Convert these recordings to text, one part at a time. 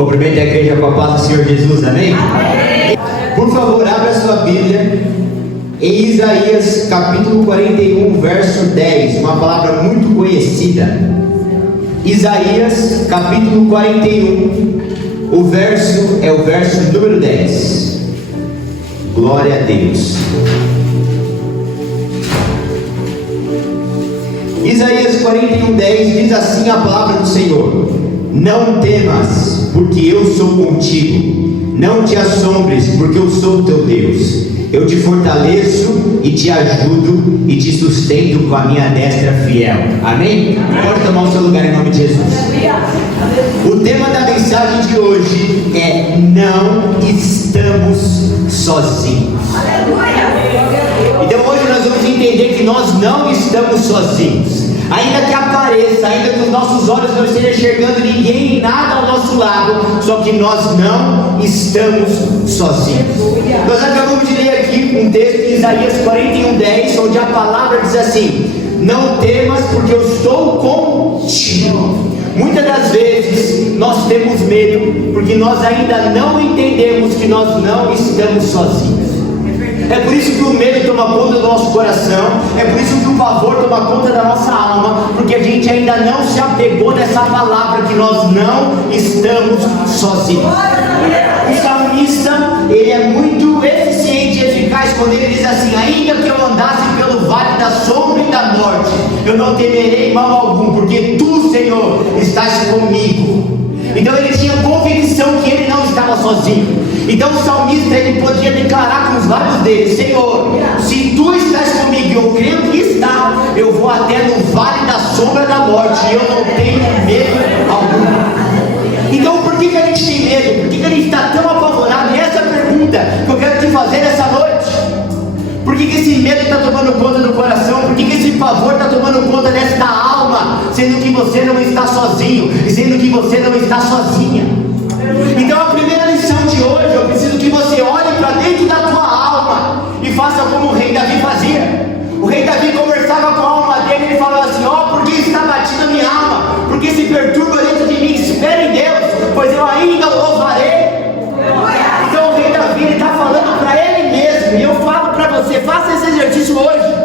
Cumprimente a igreja com a paz do Senhor Jesus, amém? Amém. Por favor, abra sua Bíblia em Isaías capítulo 41, verso 10, uma palavra muito conhecida. Isaías capítulo 41, o verso é o verso número 10. Glória a Deus. Isaías 41, 10 diz assim a palavra do Senhor: não temas, porque eu sou contigo. Não te assombres, porque eu sou o teu Deus. Eu te fortaleço e te ajudo e te sustento com a minha destra fiel. Amém? Pode tomar o seu lugar em nome de Jesus. O tema da mensagem de hoje é: não estamos sozinhos. Então hoje nós vamos entender que nós não estamos sozinhos. Ainda que apareça, ainda que os nossos olhos não estejam enxergando ninguém e nada ao nosso lado, só que nós não estamos sozinhos. Nós acabamos de ler aqui um texto de Isaías 41, 10, onde a palavra diz assim: não temas, porque eu estou contigo. Muitas das vezes nós temos medo, porque nós ainda não entendemos que nós não estamos sozinhos. É por isso que o medo toma conta do nosso coração, é por isso que o pavor toma conta da nossa alma, porque a gente ainda não se apegou nessa palavra que nós não estamos sozinhos. O salmista, ele é muito eficiente e eficaz quando ele diz assim: ainda que eu andasse pelo vale da sombra e da morte, eu não temerei mal algum, porque tu, Senhor, estás comigo. Então ele tinha convicção que ele não estava sozinho. Então o salmista, ele podia declarar com os lábios dele: Senhor, se tu estás comigo, eu creio que está, eu vou até no vale da sombra da morte e eu não tenho medo algum. Então por que a gente tem medo? Por que a gente está tão apavorado? E essa é a pergunta que eu quero te fazer nessa noite. Por que esse medo está tomando conta do coração? Por que esse pavor está tomando conta desta alma? Sendo que você não está sozinho, sendo que você não está sozinha. Então a primeira lição de hoje, eu preciso que você olhe para dentro da tua alma e faça como o rei Davi fazia. O rei Davi conversava com a alma dele e ele falava assim: ó, por que está batida a minha alma? Por que se perturba dentro de mim? Espere em Deus, pois eu ainda o louvarei. Então o rei Davi, ele está falando para ele mesmo. E eu falo para você: faça esse exercício hoje.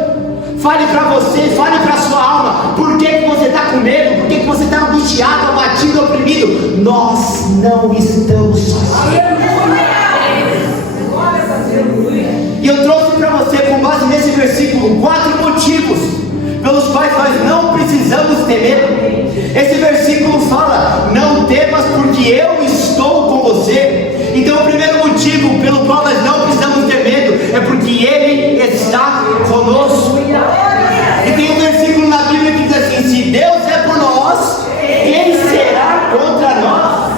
Fale para você, fale para a sua alma. Por que você está com medo? Por que você está angustiado, abatido, oprimido? Nós não estamos sozinhos. E eu trouxe para você, com base nesse versículo, 4 motivos pelos quais nós não precisamos ter medo. Esse versículo fala: não temas, porque eu estou com você. Então o primeiro motivo pelo qual nós não precisamos ter medo é porque Ele está conosco. E tem um versículo na Bíblia que diz assim: se Deus é por nós, quem será contra nós?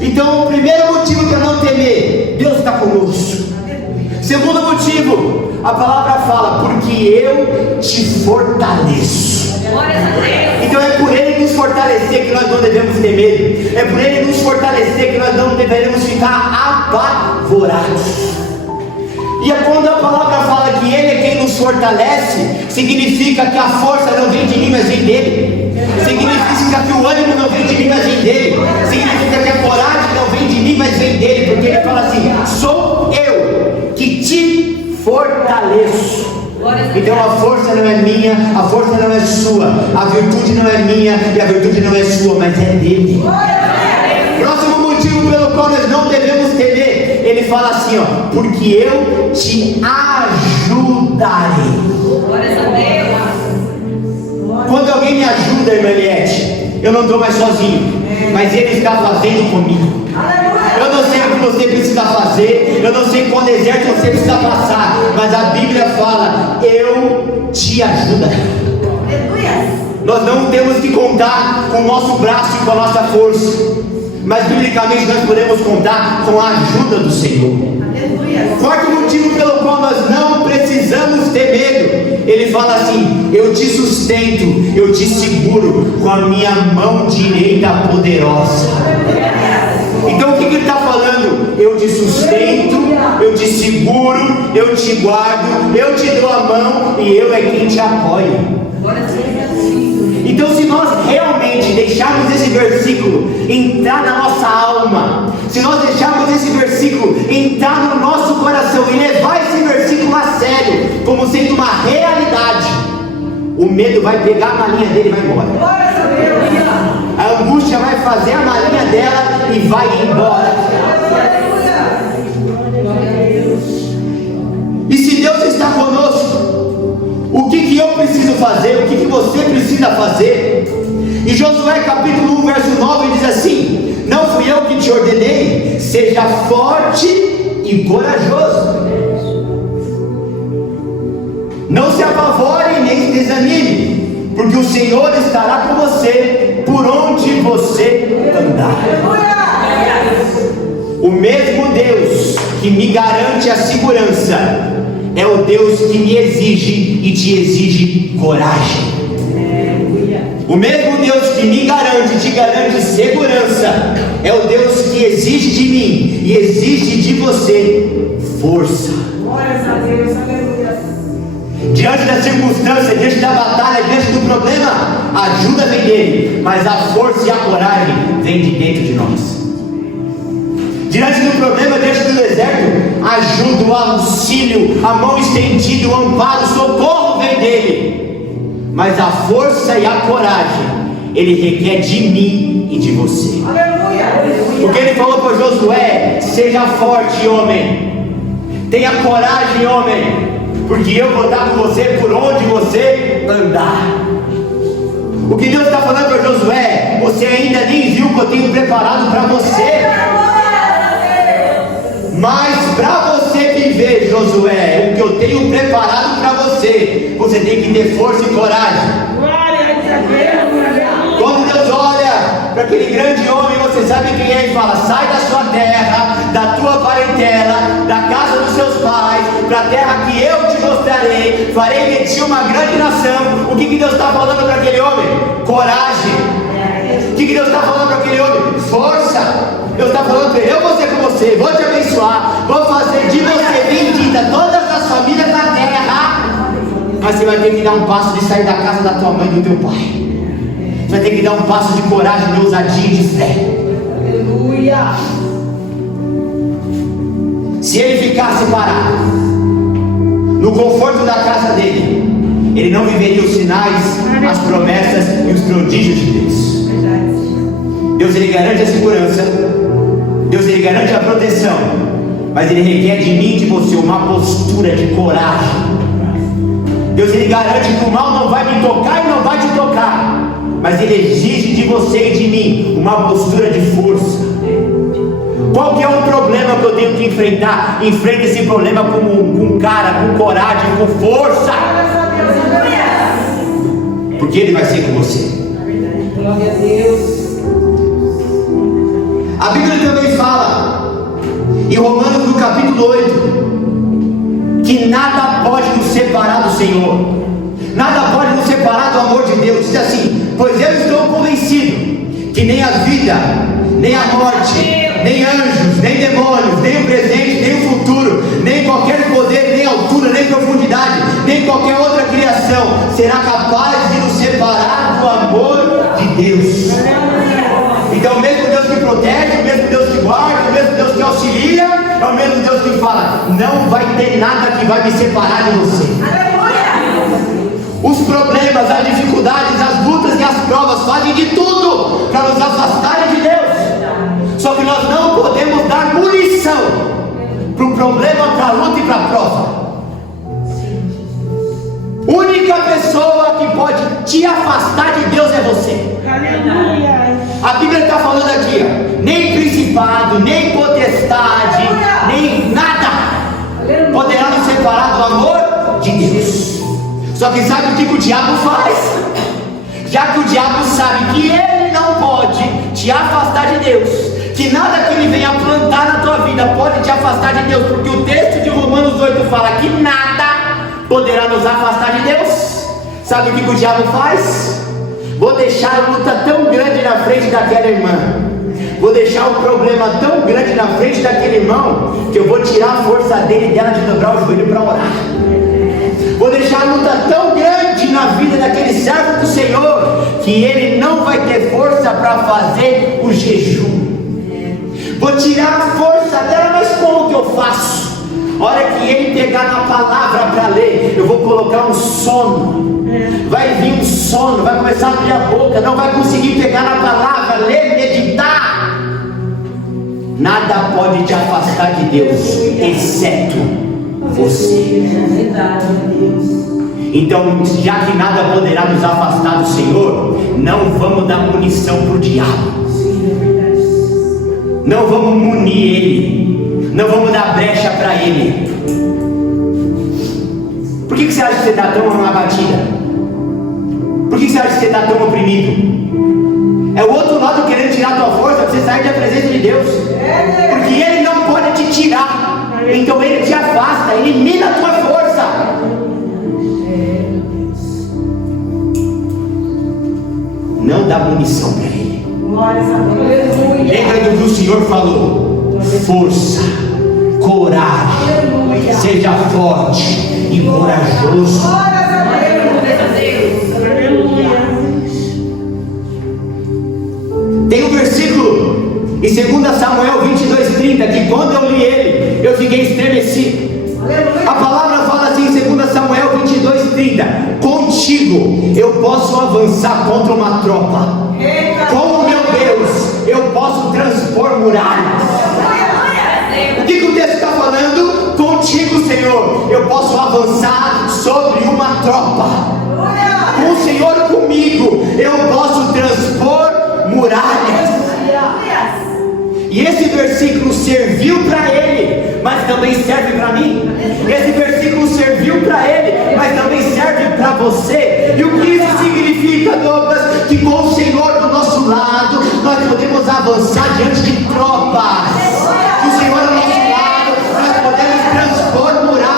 Então o primeiro motivo para não temer: Deus está conosco. Segundo motivo, a palavra fala: porque eu te fortaleço. Então é por Ele nos fortalecer que nós não devemos ter medo. É por Ele nos fortalecer que nós não deveremos ficar apavorados. E é quando a palavra fala que Ele é quem nos fortalece, significa que a força não vem de mim, mas vem dEle. Significa que o ânimo não vem de mim, mas vem dEle. Significa que a coragem não vem de mim, mas vem dEle. Porque Ele fala assim: sou eu que te fortaleço. Então a força não é minha, a força não é sua, a virtude não é minha e a virtude não é sua, mas é dele. Próximo motivo pelo qual nós não devemos temer, ele fala assim, ó: porque eu te ajudarei. Quando alguém me ajuda, irmã Eliette, eu não estou mais sozinho, mas Ele está fazendo comigo. Eu não sei o que você precisa fazer, eu não sei qual deserto você precisa passar, mas a Bíblia fala: eu te ajudarei. Nós não temos que contar com o nosso braço e com a nossa força, mas biblicamente nós podemos contar com a ajuda do Senhor. Quarto motivo pelo qual nós não precisamos ter medo, ele fala assim: eu te sustento, eu te seguro com a minha mão direita poderosa. Então o que ele está falando? Eu te sustento, eu te seguro, eu te guardo, eu te dou a mão e eu é quem te apoia. Então se nós realmente deixarmos esse versículo entrar na nossa alma, sendo uma realidade, o medo vai pegar a malinha dele e vai embora. A angústia vai fazer a malinha dela e vai embora. E se Deus está conosco, o que eu preciso fazer? O que você precisa fazer? Em Josué capítulo 1, verso 9 diz assim: não fui eu que te ordenei, seja forte e corajoso. Não se apavore nem se desanime, porque o Senhor estará com você por onde você andar. O mesmo Deus que me garante a segurança é o Deus que me exige e te exige coragem. O mesmo Deus que me garante e te garante segurança é o Deus que exige de mim e exige de você força. Diante da circunstância, diante da batalha, diante do problema, a ajuda vem dele, mas a força e a coragem vem de dentro de nós. Diante do problema, diante do deserto, a ajuda, o auxílio, a mão estendida, o amparo, o socorro vem dele. Mas a força e a coragem, ele requer de mim e de você. Porque ele falou para Josué: seja forte, homem, tenha coragem, homem, porque eu vou estar com você por onde você andar. O que Deus está falando para Josué: você ainda nem viu o que eu tenho preparado para você. Mas para você viver, Josué, o que eu tenho preparado para você, você tem que ter força e coragem. Quando Deus olha para aquele grande homem, você sabe quem é, e fala: sai da sua terra, da tua parentela, da casa dos seus pais, para a terra que eu te mostrarei, farei de ti uma grande nação. O que Deus está falando para aquele homem? Coragem. O que Deus está falando para aquele homem? Força. Deus está falando para ele: eu vou ser com você, vou te abençoar, vou fazer de você bendita todas as famílias da terra. Mas você vai ter que dar um passo de sair da casa da tua mãe e do teu pai. Você vai ter que dar um passo de coragem, de ousadia e de fé. Aleluia. Se ele ficasse parado no conforto da casa dele, ele não viveria os sinais, as promessas e os prodígios de Deus. Deus, ele garante a segurança, Deus, ele garante a proteção, mas ele requer de mim e de você uma postura de coragem. Deus, ele garante que o mal não vai me tocar e não vai te tocar, mas ele exige de você e de mim uma postura de força. Qual que é o problema que eu tenho que enfrentar? Enfrenta esse problema com cara, com coragem, com força, porque ele vai ser com você. Glória a Deus. A Bíblia também fala, em Romanos no capítulo 8, que nada pode nos separar do Senhor, nada pode nos separar do amor de Deus. Diz assim: pois eu estou convencido que nem a vida, nem a morte, nem anjos, nem demônios, nem o presente, nem o futuro, nem qualquer poder, nem altura, nem profundidade, nem qualquer outra criação será capaz de nos separar do amor de Deus. Então o mesmo Deus que protege, o mesmo Deus que guarda, o mesmo Deus que auxilia, é o mesmo Deus que fala: não vai ter nada que vai me separar de você. Os problemas, as dificuldades, as lutas e as provas fazem de tudo para nos afastarem de Deus. Só que nós não podemos dar munição para o problema, para a luta e para a prova. Única pessoa que pode te afastar de Deus é você. Aleluia. A Bíblia está falando aqui: nem principado, nem potestade, nem nada poderá nos separar do amor de Deus. Só que sabe o que o diabo faz? Já que o diabo sabe que ele não pode te afastar de Deus, que nada que ele venha plantar na tua vida pode te afastar de Deus, porque o texto de Romanos 8 fala que nada poderá nos afastar de Deus. Sabe o que o diabo faz? Vou deixar a luta tão grande na frente daquela irmã, vou deixar o problema tão grande na frente daquele irmão, que eu vou tirar a força dele e dela de dobrar o joelho para orar. Vou deixar a luta tão grande na vida daquele servo do Senhor, que ele não vai ter força para fazer o jejum. Vou tirar a força dela, mas como que eu faço? A hora que ele pegar na palavra para ler, eu vou colocar um sono. Vai vir um sono, vai começar a abrir a boca, não vai conseguir pegar na palavra, ler, meditar. Nada pode te afastar de Deus, exceto você. Então, já que nada poderá nos afastar do Senhor, não vamos dar munição para o diabo. Não vamos munir ele. Não vamos dar brecha para ele. Por que você acha que você está tão abatida? Por que você acha que você está tão oprimido? É o outro lado querendo tirar a tua força para você sair da presença de Deus. Porque ele não pode te tirar. Então ele te afasta, elimina a tua força. Não dá munição para ele. Lembra do que o Senhor falou? Força, coragem, seja forte e corajoso. Tem um versículo em 2 Samuel 22:30 que quando eu li ele, eu fiquei estremecido. A palavra fala assim em 2 Samuel 22:30: contigo eu posso avançar contra uma tropa. Com o meu Deus eu posso transpor muralhas. O que o texto está falando? Contigo, Senhor, eu posso avançar sobre uma tropa. Com o Senhor comigo, eu posso transpor muralhas. E esse versículo serviu para ele, mas também serve para mim. Esse versículo serviu para ele, mas também serve para você. E o que isso significa, Douglas? Que com o Senhor do nosso lado, nós podemos avançar diante de tropas. Que o Senhor do nosso lado, nós podemos transpor muralhas.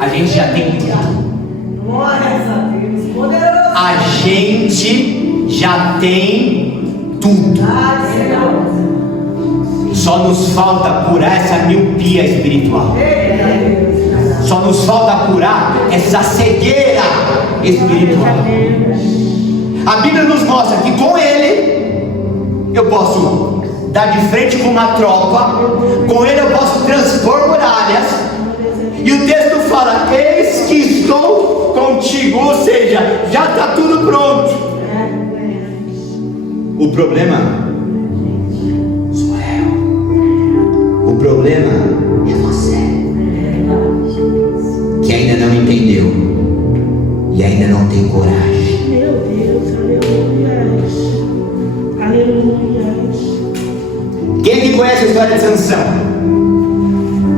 A gente já tem tudo. A gente já tem tudo. Só nos falta curar essa miopia espiritual. Só nos falta curar essa cegueira espiritual. A Bíblia nos mostra que com ele eu posso dar de frente com uma tropa, com ele eu posso transpor muralhas. E o texto fala: eis que estou contigo, ou seja, já está tudo pronto. O problema sou eu. O problema é você, que ainda não entendeu e ainda não tem coragem. Meu Deus, aleluia. Aleluia. Quem que conhece a história de Sansão?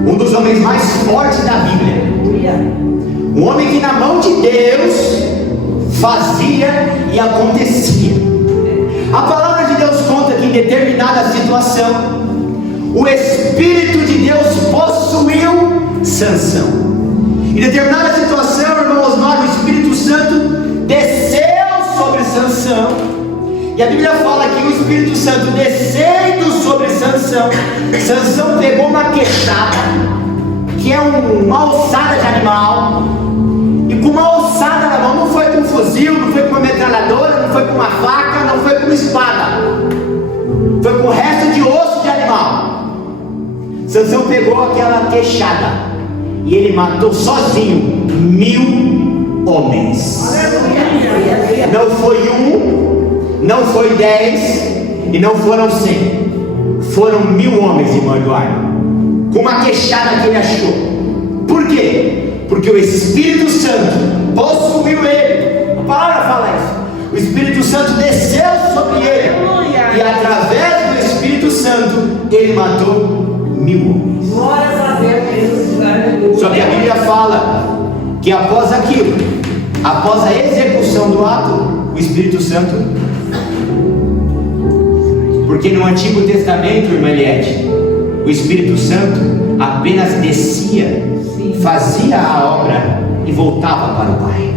Um dos homens mais fortes da Bíblia. Um homem que na mão de Deus fazia e acontecia. A palavra de Deus conta que em determinada situação o Espírito de Deus possuiu Sansão. Em determinada situação, irmãos, nós, o Espírito Santo desceu sobre Sansão. E a Bíblia fala que o Espírito Santo descendo sobre Sansão, Sansão pegou uma queixada, que é uma alçada de animal, e com uma alçada na mão, não foi com um fuzil, não foi com uma metralhadora, não foi com uma faca, não foi com uma espada, foi com o resto de osso de animal. Sansão pegou aquela queixada e ele matou sozinho 1000 homens. Não foi um, não foi 10 e não foram 100, foram 1000 homens, irmão Eduardo, com uma queixada que ele achou. Por quê? Porque o Espírito Santo possuiu ele. A palavra fala isso. O Espírito Santo desceu sobre ele, e através do Espírito Santo ele matou 1000 homens. Glórias a Deus. Só que a Bíblia fala que após aquilo, após a execução do ato, o Espírito Santo, porque no Antigo Testamento, irmã Eliette, o Espírito Santo apenas descia, fazia a obra e voltava para o Pai.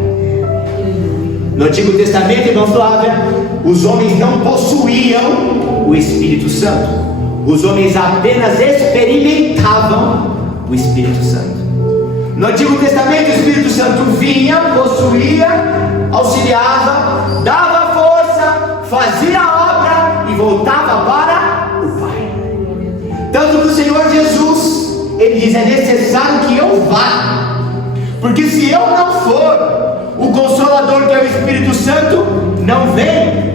No Antigo Testamento, irmã Flávia, os homens não possuíam o Espírito Santo. Os homens apenas experimentavam o Espírito Santo. No Antigo Testamento, o Espírito Santo vinha, possuía, auxiliava, dava força, fazia a obra e voltava para o Pai. ele diz: é necessário que eu vá, porque se eu não for, o Consolador, que é o Espírito Santo, não vem.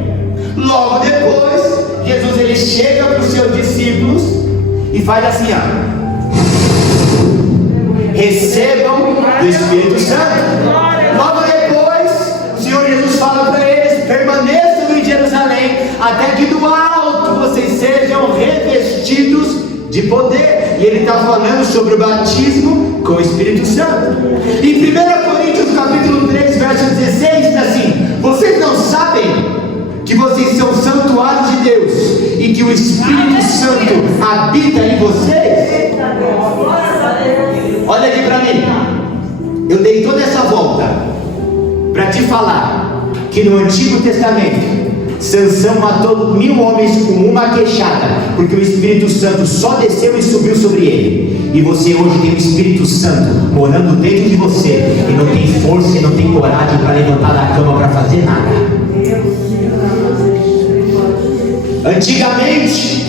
Logo depois, Jesus ele chega para os seus discípulos e faz assim: recebam do Espírito Santo. Logo depois, o Senhor Jesus fala para eles: permaneçam em Jerusalém, até que do alto vocês sejam revestidos de poder. E ele está falando sobre o batismo com o Espírito Santo. Em 1 Coríntios capítulo 3, verso 16, diz assim: vocês não sabem que vocês são santuários de Deus e que o Espírito Santo habita em vocês? Olha aqui para mim. Eu dei toda essa volta para te falar que no Antigo Testamento Sansão matou 1000 homens com uma queixada, porque o Espírito Santo só desceu e subiu sobre ele. E você hoje tem o Espírito Santo morando dentro de você e não tem força e não tem coragem para levantar da cama para fazer nada. Antigamente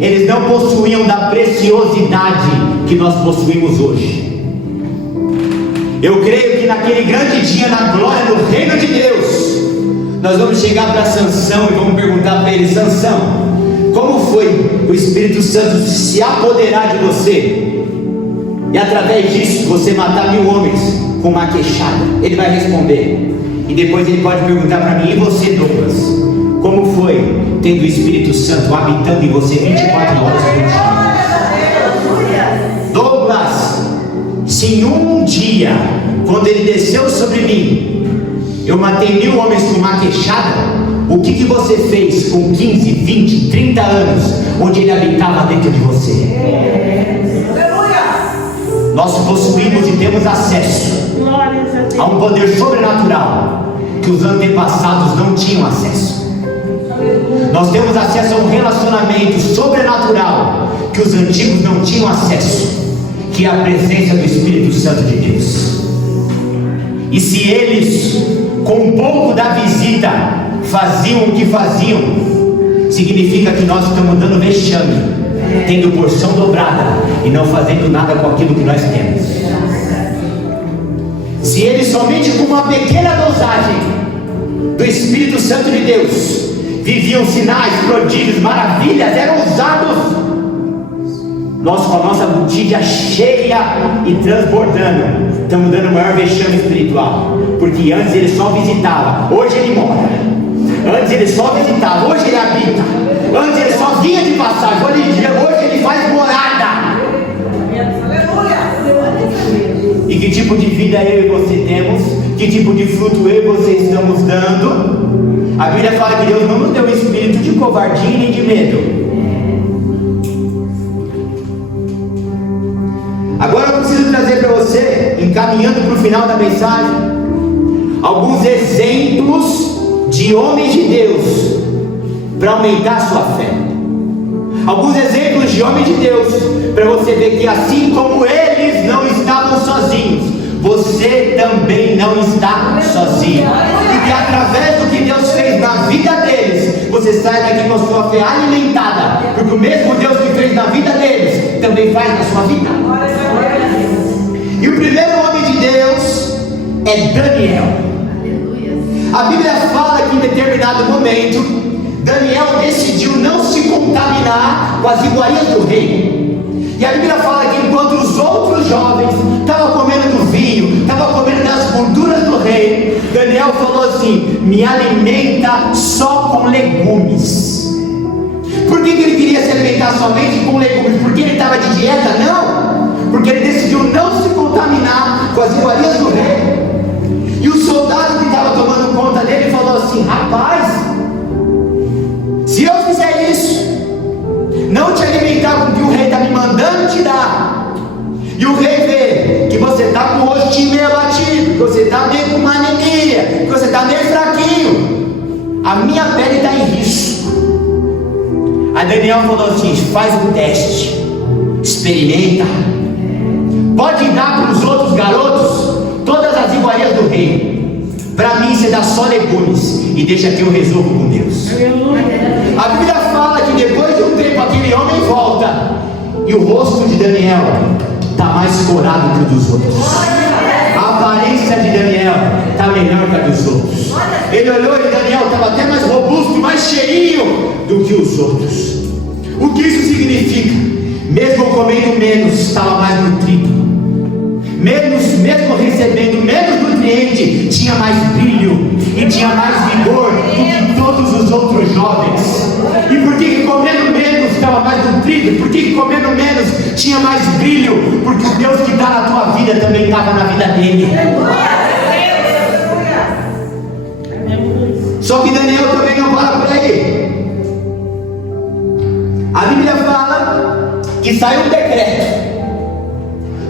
eles não possuíam da preciosidade que nós possuímos hoje. Eu creio que naquele grande dia, na glória do reino de Deus, nós vamos chegar para Sansão e vamos perguntar para ele: Sansão, como foi o Espírito Santo se apoderar de você e através disso você matar 1000 homens com uma queixada? Ele vai responder, e depois ele pode perguntar para mim: e você, Douglas, como foi tendo o Espírito Santo habitando em você 24 horas por dia? Douglas, se em um dia, quando ele desceu sobre mim, eu matei 1000 homens com uma queixada, o que você fez com 15, 20, 30 anos, onde ele habitava dentro de você? Nós possuímos e temos acesso a um poder sobrenatural que os antepassados não tinham acesso. Nós temos acesso a um relacionamento sobrenatural que os antigos não tinham acesso, que é a presença do Espírito Santo de Deus. E se eles, com um pouco da visita, faziam o que faziam, significa que nós estamos dando vexame, tendo porção dobrada e não fazendo nada com aquilo que nós temos. Se eles somente com uma pequena dosagem do Espírito Santo de Deus viviam sinais, prodígios, maravilhas, eram usados, nós com a nossa botija cheia e transbordando, estamos dando o maior vexame espiritual, porque antes ele só visitava, hoje ele mora. Antes ele só visitava, hoje ele habita. Antes ele só vinha de passagem, hoje ele faz morada. E que tipo de vida eu e você temos? Que tipo de fruto eu e você estamos dando? A Bíblia fala que Deus não nos deu um espírito de covardia nem de medo. Agora eu preciso trazer para você, encaminhando para o final da mensagem, alguns exemplos de homens de Deus para aumentar a sua fé. Alguns exemplos de homens de Deus para você ver que assim como eles não estavam sozinhos, você também não está sozinho. E que através do que Deus fez na vida deles, você sai daqui com a sua fé alimentada, porque o mesmo Deus que fez na vida deles também faz na sua vida. E o primeiro homem de Deus é Daniel. A Bíblia fala que em determinado momento Daniel decidiu não se contaminar com as iguarias do rei. E a Bíblia fala que enquanto os outros jovens estavam comendo do vinho, estavam comendo das gorduras do rei, Daniel falou assim: me alimenta só com legumes. Por que ele queria se alimentar somente com legumes? Porque ele estava de dieta? Não, porque ele decidiu não se contaminar com as iguarias do rei. E o soldado que estava tomando conta dele falou assim: rapaz, se eu fizer isso, não te alimentar com o que o rei está me mandando te dar, e o rei vê que você está com o rostinho meio abatido, que você está meio com uma anemia, que você está meio fraquinho, a minha pele está em risco. Aí Daniel falou assim: faz um teste, experimenta, pode dar para os outros garotos todas as iguarias do rei, para mim você dá só legumes e deixa que eu resolvo com Deus. A Bíblia fala que depois de um tempo aquele homem volta e o rosto de Daniel está mais corado que o dos outros. A aparência de Daniel está melhor que a dos outros. Ele olhou e Daniel estava até mais robusto, mais cheinho do que os outros. O que isso significa? Mesmo comendo menos, estava mais nutrido. Mesmo recebendo menos nutriente, tinha mais brilho e tinha mais vigor do que todos os outros jovens. E por que comendo menos estava mais nutrido? Por que comendo menos tinha mais brilho? Porque o Deus que está na tua vida também estava na vida dele. Só que Daniel também não para por aí. A Bíblia fala que saiu um decreto.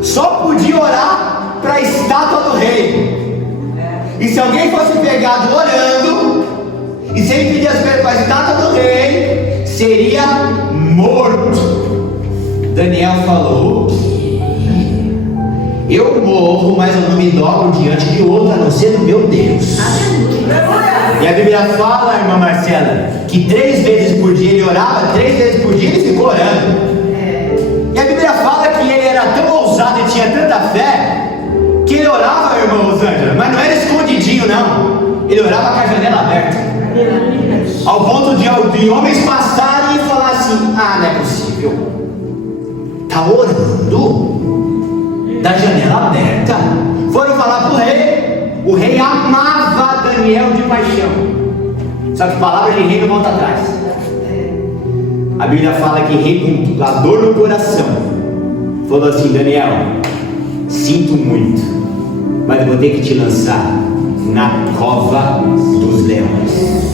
Só podia orar para a estátua do rei. E se alguém fosse pegado orando, e se ele pedisse para a estátua do rei, seria morto. Daniel falou: eu morro, mas eu não me dobro diante de outro, a não ser do meu Deus. E a Bíblia fala, irmã Marcela, que 3 vezes por dia ele orava, 3 vezes por dia ele ficou orando. E a Bíblia fala que ele era tão ousado e tinha tanta fé, que ele orava, irmã Rosângela, mas não era escondidinho não, ele orava com a janela aberta, ao ponto de homens passarem e falar assim: ah, não é possível, está orando da janela aberta. Foram falar para o rei amava Daniel de paixão, só que palavra de rei não volta atrás. A Bíblia fala que rei com a dor no coração falou assim: Daniel, sinto muito, mas eu vou ter que te lançar na cova dos leões.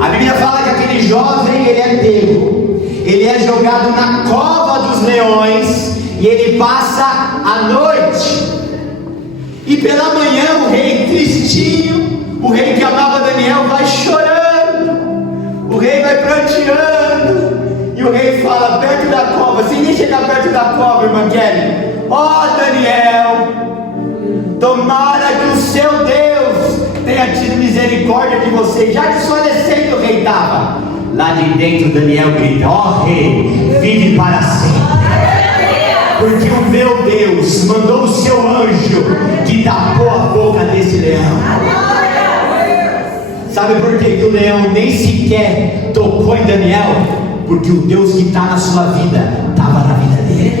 A Bíblia fala que aquele jovem, ele é pego, ele é jogado na cova dos leões e ele passa a noite. E pela manhã o rei tristinho, o rei que amava Daniel, vai chorando, o rei vai pranteando, e o rei fala perto da cova, sem nem chegar perto da cova, irmã Kelly: ó Daniel, tomara que o seu Deus tenha tido misericórdia de você. Já desfalecendo o rei estava. Lá de dentro Daniel grita: ó rei, vive para sempre. Porque o meu Deus mandou o seu anjo que tapou a boca desse leão. Sabe por que o leão nem sequer tocou em Daniel? Porque o Deus que está na sua vida estava na vida dele.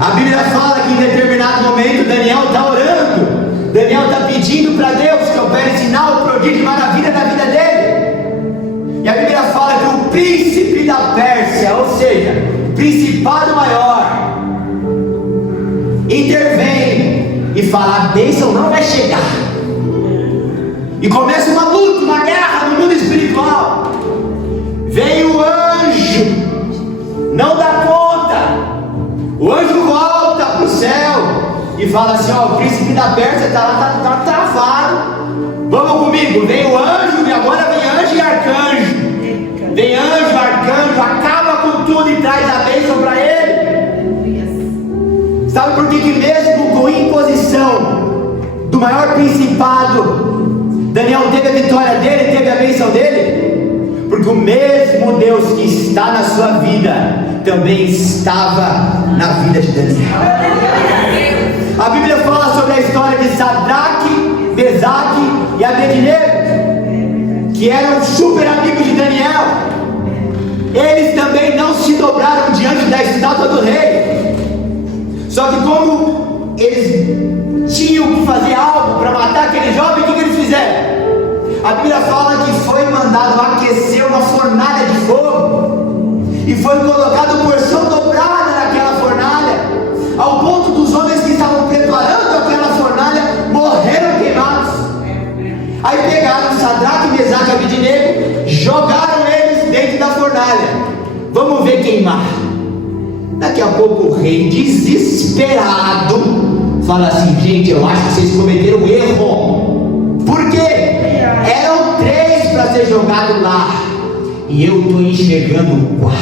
A Bíblia fala que em determinado momento Daniel está orando, Daniel está pedindo para Deus que opere sinal, prodígio, maravilha na vida dele. E a Bíblia fala que o príncipe da Pérsia, ou seja, o principado maior, intervém e fala: a bênção não vai chegar. E começa uma luta, uma guerra no mundo espiritual. Vem o anjo, não dá conta. O anjo volta para o céu e fala assim: ó, o príncipe da Pérsia está travado. Vamos comigo. Vem o anjo, e agora vem anjo e arcanjo. Vem anjo, arcanjo, acaba com tudo e traz a bênção para ele. Sabe por que mesmo com imposição do maior principado, Daniel teve a vitória dele, teve a bênção dele? Porque o mesmo Deus que está na sua vida também estava na vida de Daniel. A Bíblia fala sobre a história de Sadraque, Mesaque e Abednego, que eram super amigos de Daniel. Eles também não se dobraram diante da estátua do rei. Só que como eles tinham que fazer algo para matar aquele jovem, o que eles fizeram? A Bíblia fala que foi mandado aquecer uma fornalha de fogo, e foi colocado porção dobrada naquela fornalha, ao ponto dos homens que estavam preparando aquela fornalha morreram queimados. Aí pegaram Sadraque, Mesaque e Abednego, jogaram eles dentro da fornalha. Vamos ver queimar. Daqui a pouco o rei, desesperado, fala assim: gente, eu acho que vocês cometeram um erro. Por quê? Eram 3 para ser jogado lá, e eu estou enxergando um 4.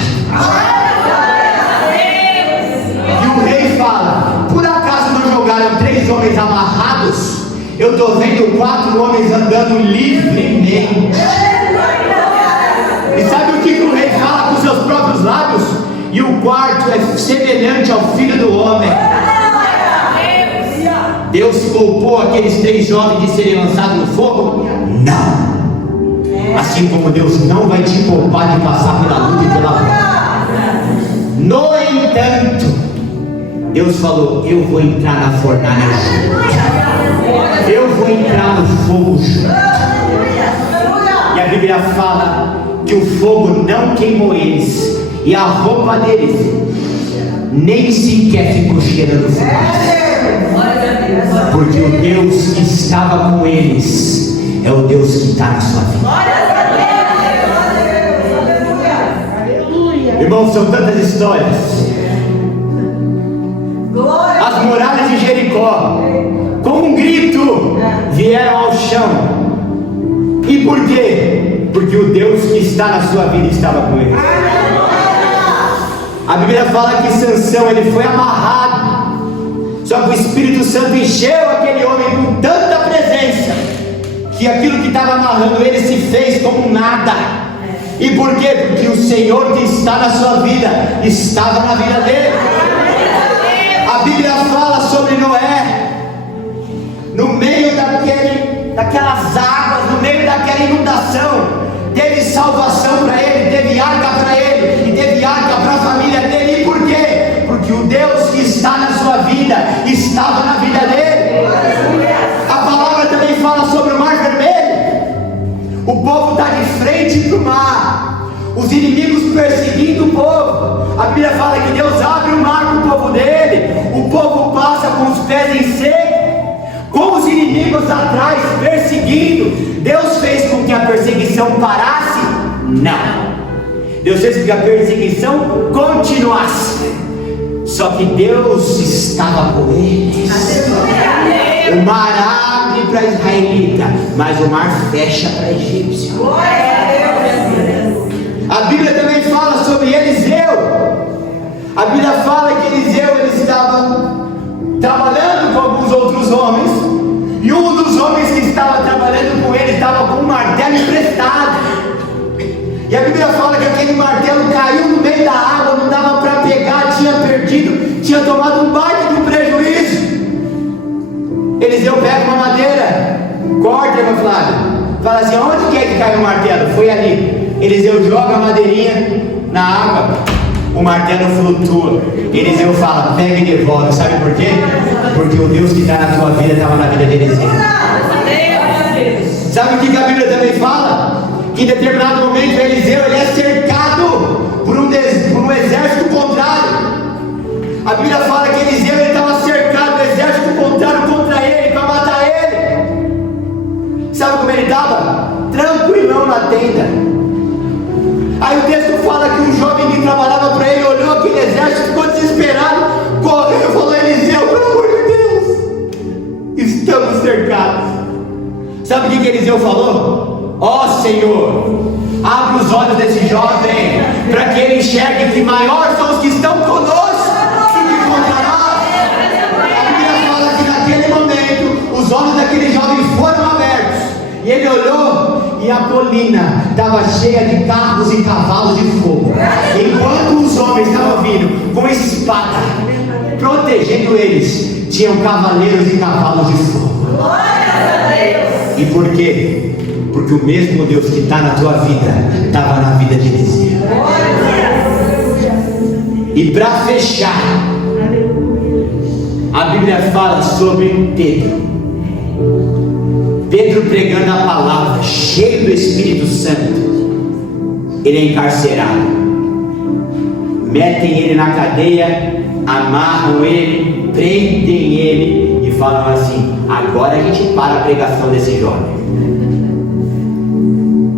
E o rei fala: por acaso não jogaram 3 homens amarrados? Eu estou vendo 4 homens andando livremente. E sabe o que o rei fala com seus próprios lábios? E o um quarto é semelhante ao Filho do Homem. Deus poupou aqueles 3 jovens de serem lançados no fogo? Não. Assim como Deus não vai te poupar de passar pela luta e pela prova. No entanto, Deus falou: eu vou entrar na fornalha junto. Eu vou entrar no fogo junto. E a Bíblia fala que o fogo não queimou eles, e a roupa deles nem sequer ficou cheirando fumaça. Porque o Deus que estava com eles é o Deus que está na sua vida. Irmãos, são tantas histórias. As muralhas de Jericó, com um grito, vieram ao chão. E por quê? Porque o Deus que está na sua vida estava com eles. A Bíblia fala que Sansão, ele foi amarrado. Só que o Espírito Santo encheu aquele homem com tanta presença, que aquilo que estava amarrando ele se fez como nada. E por quê? Porque o Senhor que está na sua vida estava na vida dele. A Bíblia fala sobre Noé, no meio daquelas águas, no meio daquela inundação, teve salvação para ele, teve arca para ele, e teve arca para a família dele. E por quê? Porque o Deus que está na sua vida estava na vida dele. A palavra também fala sobre o Mar Vermelho. O povo está de frente para o mar, os inimigos perseguindo o povo. A Bíblia fala que Deus abre o mar para o povo dele, o povo passa com os pés em seco, com os inimigos atrás perseguindo. Deus fez com que a perseguição parasse? Não. Deus fez com que a perseguição continuasse. Só que Deus estava com eles. O mar abre para israelita, mas o mar fecha para egípcio. A Bíblia também fala sobre Eliseu. A Bíblia fala que Eliseu ele estava trabalhando com alguns outros homens, e um dos homens que estava trabalhando com ele estava com um martelo emprestado. E a Bíblia fala que aquele martelo caiu no meio da água, não dava para pegar, tinha perdido, tinha tomado um baita de um prejuízo. Eliseu pega uma madeira, corta, irmão Flávio, fala assim: onde que é que caiu o martelo? Foi ali. Eliseu joga a madeirinha na água, o martelo flutua. Eliseu fala: pega e devolve. Sabe por quê? Porque o Deus que está na tua vida estava na vida de Eliseu. Sabe o que a Bíblia também fala? Que em determinado momento Eliseu ele é cercado por um exército contrário. A Bíblia fala que Eliseu estava cercado do exército contrário contra ele, para matar ele. Sabe como ele estava? Tranquilão na tenda. Aí o texto fala que um jovem que trabalhava para ele olhou aquele exército, ficou desesperado, correu e falou: Eliseu, pelo amor de Deus, estamos cercados. Sabe o que Eliseu falou? Ó Senhor, abre os olhos desse jovem, para que ele enxergue que maiores são os que estão conosco do que contra nós. A Bíblia fala que naquele momento os olhos daquele jovem foram abertos, e ele olhou, e a colina estava cheia de carros e cavalos de fogo, enquanto os homens estavam vindo com espada, protegendo eles, tinham cavaleiros e cavalos de fogo. E por quê? Porque o mesmo Deus que está na tua vida estava na vida de Eliseu. E para fechar, a Bíblia fala sobre Pedro. Pedro pregando a palavra, cheio do Espírito Santo. Ele é encarcerado. Metem ele na cadeia, amarram ele, prendem ele e falam assim: agora a gente para a pregação desse jovem.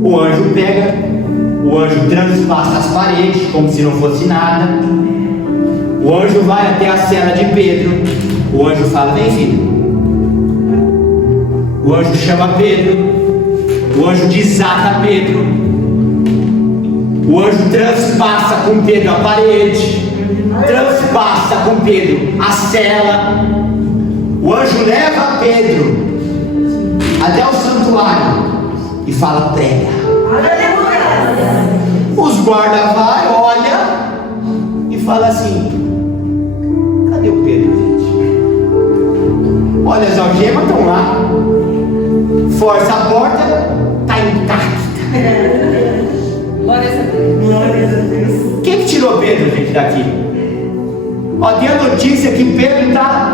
O anjo pega, o anjo transpassa as paredes como se não fosse nada. O anjo vai até a cela de Pedro. O anjo fala: vem, filho. O anjo chama Pedro. O anjo desata Pedro. O anjo transpassa com Pedro a parede, transpassa com Pedro a cela. O anjo leva Pedro até o santuário e fala: prega. Os guardas vai, olha e fala assim: cadê o Pedro, gente? Olha, as algemas estão lá. Força a porta, está intacta. Glória a Deus. Glória a Deus. Quem que tirou Pedro, gente, daqui? Ó, tem a notícia que Pedro está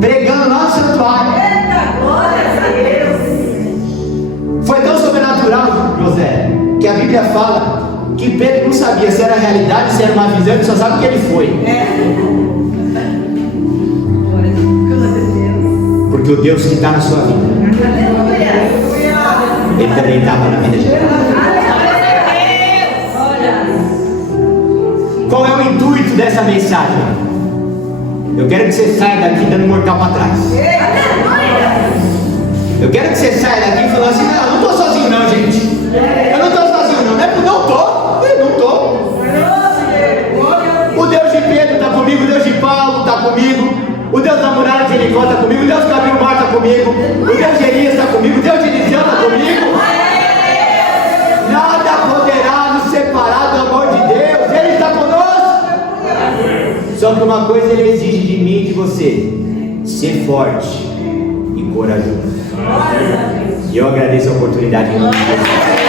pregando lá no santuário. Eita, glória a Deus. Foi tão sobrenatural, José, que a Bíblia fala que Pedro não sabia se era realidade, se era uma visão, ele só sabe que ele foi. Glória a Deus. Porque o Deus que está na sua vida, Ele também estava na vida de Pedro. Qual é o intuito dessa mensagem? Eu quero que você saia daqui dando mortal para trás. Eu quero que você saia daqui falando assim: não, eu não estou sozinho não, gente. Eu não estou sozinho não. Não é porque eu não estou. O Deus de Pedro está comigo, o Deus de Paulo está comigo, o Deus da muralha de Jericó está comigo, o Deus que abriu o mar está comigo, o Deus de Elias está comigo, o Deus de Eliseu está comigo. Nada poderá nos separar do amor de Deus. Ele está conosco. Só que uma coisa Ele exige de mim e de você: ser forte e corajoso. E eu agradeço a oportunidade em nome de Jesus.